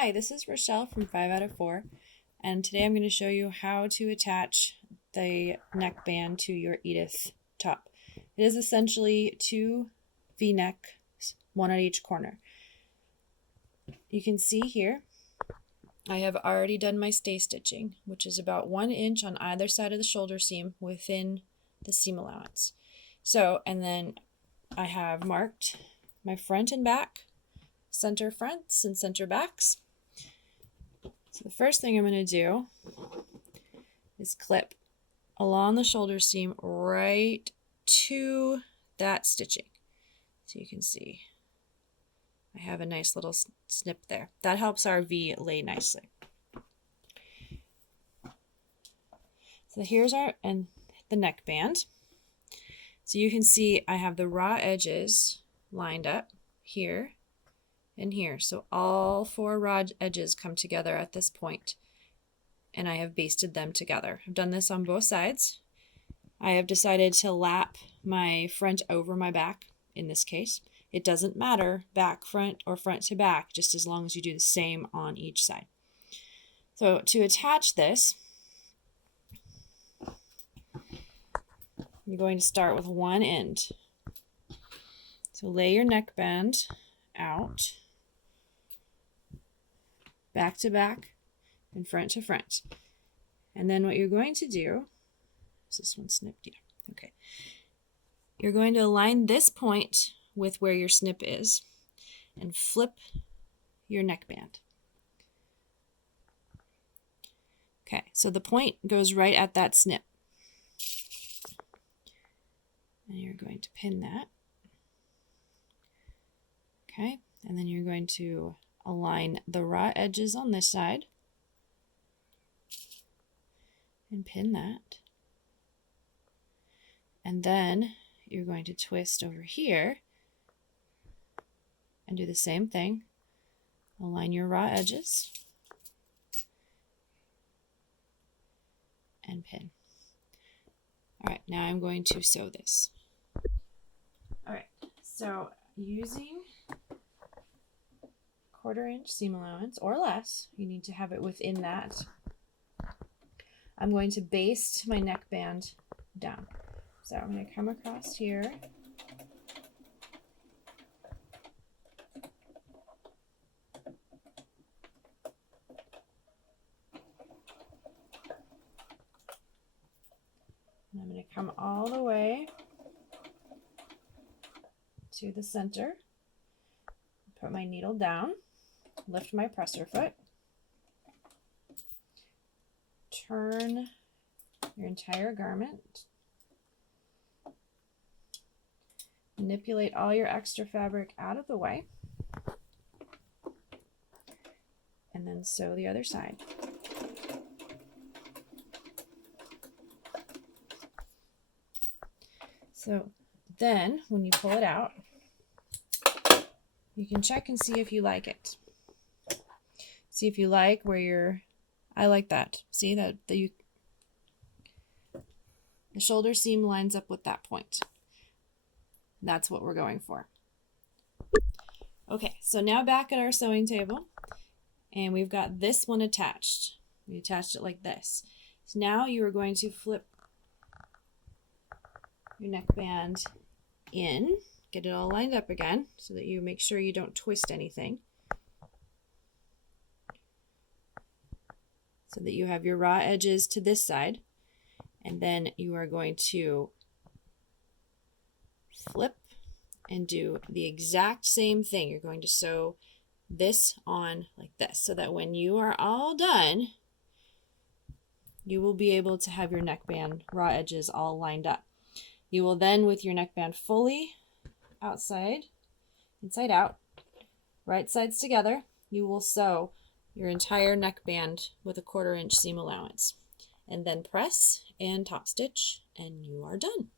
Hi, this is Rachelle from 5 out of 4, and today I'm going to show you how to attach the neckband to your Edith top. It is essentially two V-necks, one at each corner. You can see here I have already done my stay stitching, which is about 1 inch on either side of the shoulder seam within the seam allowance. And then I have marked my front and back, center fronts and center backs. So the first thing I'm going to do is clip along the shoulder seam right to that stitching. So you can see I have a nice little snip there. That helps our V lay nicely. So here's the neckband. So you can see I have the raw edges lined up here and here. So all 4 raw edges come together at this point, and I have basted them together. I've done this on both sides. I have decided to lap my front over my back in this case. It doesn't matter back, front, or front to back, just as long as you do the same on each side. So to attach this, you're going to start with one end. So lay your neckband out, back to back and front to front. And then what you're going to do, is this one snipped? Yeah, okay. You're going to align this point with where your snip is and flip your neckband. Okay, so the point goes right at that snip. And you're going to pin that. Okay, and then you're going to align the raw edges on this side and pin that. And then you're going to twist over here and do the same thing. Align your raw edges and pin. All right, now I'm going to sew this. All right, so using 1/4 inch seam allowance or less, you need to have it within that. I'm going to baste my neckband down. So I'm going to come across here. And I'm going to come all the way to the center. Put my needle down, lift my presser foot, turn your entire garment, manipulate all your extra fabric out of the way, and then sew the other side. So then when you pull it out, you can check and see if you like it. See if you like where I like that. See that the shoulder seam lines up with that point. That's what we're going for. Okay, so now back at our sewing table, and we've got this one attached. We attached it like this. So now you are going to flip your neckband in, get it all lined up again so that you make sure you don't twist anything. So that you have your raw edges to this side, and then you are going to flip and do the exact same thing. You're going to sew this on like this so that when you are all done, you will be able to have your neckband raw edges all lined up. You will then, with your neckband fully outside, inside out, right sides together, you will sew your entire neckband with a 1/4 inch seam allowance, and then press and top stitch, and you are done.